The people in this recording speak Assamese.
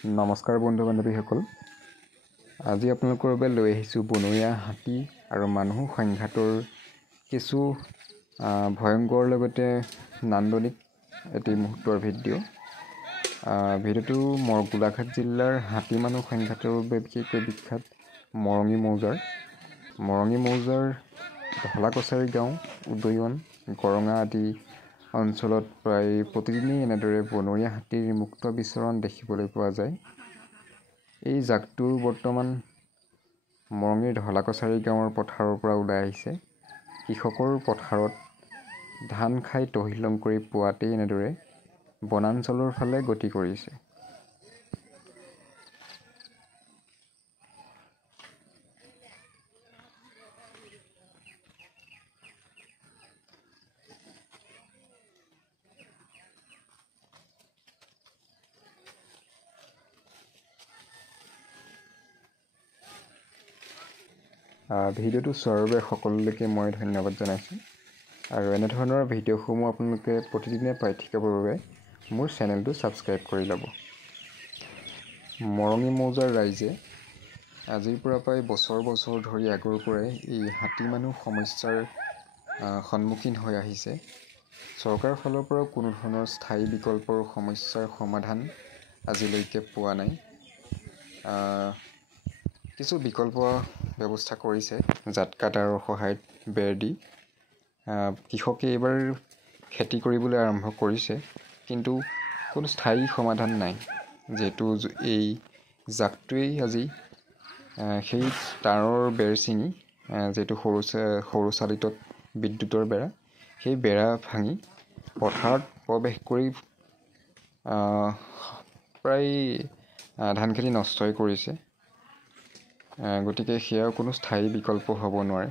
নমস্কাৰ বন্ধু বান্ধৱীসকল। আজি আপোনালোকৰ বাবে লৈ আহিছোঁ বনৰীয়া হাতী আৰু মানুহ সংঘাতৰ কিছু ভয়ংকৰ লগতে নান্দনিক এটি মুহূৰ্তৰ ভিডিঅ'। ভিডিঅ'টো গোলাঘাট জিলাৰ হাতী মানুহ সংঘাতৰ বাবে বিশেষকৈ বিখ্যাত মৰঙী মৌজাৰ ঢলা-কছাৰী গাঁও, উদয়ন, গৰঙা আদি অঞ্চলত প্ৰায় প্ৰতিদিনেই এনেদৰে বনৰীয়া হাতীৰ মুক্ত বিচৰণ দেখিবলৈ পোৱা যায়। এই জাকটো বৰ্তমান মৰঙীৰ ঢলা-কছাৰী গাঁৱৰ পথাৰৰ পৰা ওলাই আহিছে। কৃষকৰ পথাৰত ধান খাই তহিলং কৰি পুৱাতেই এনেদৰে বনাঞ্চলৰ ফালে গতি কৰিছে। ভিডিঅ'টো চোৱাৰ বাবে সকলোলৈকে মই ধন্যবাদ জনাইছোঁ। আৰু এনেধৰণৰ ভিডিঅ'সমূহ আপোনালোকে প্ৰতিদিনে পাই থাকিবৰ বাবে মোৰ চেনেলটো ছাবস্ক্ৰাইব কৰি ল'ব। মৰঙী মৌজাৰ ৰাইজে আজিৰ পৰা প্ৰায় বছৰ ধৰি আগৰ পৰাই এই হাতী মানুহ সমস্যাৰ সন্মুখীন হৈ আহিছে। চৰকাৰৰ ফালৰ পৰাও কোনো ধৰণৰ স্থায়ী বিকল্পৰ সমস্যাৰ সমাধান আজিলৈকে পোৱা নাই। কিছু বিকল্প ব্যৱস্থা কৰিছে, জাতকাটাৰৰ সহায়ত বেৰ দি কৃষকে এইবাৰ খেতি কৰিবলৈ আৰম্ভ কৰিছে, কিন্তু কোনো স্থায়ী সমাধান নাই। যিহেতু এই জাকটোৱেই আজি সেই তাঁৰৰ বেৰ ছিঙি, যিহেতু সৌৰচালিত বিদ্যুতৰ বেৰা, সেই বেৰা ভাঙি পথাৰত প্ৰৱেশ কৰি প্ৰায় ধান খেতি নষ্টই কৰিছে। গতিকে সেয়াও কোনো স্থায়ী বিকল্প হ'ব নোৱাৰে।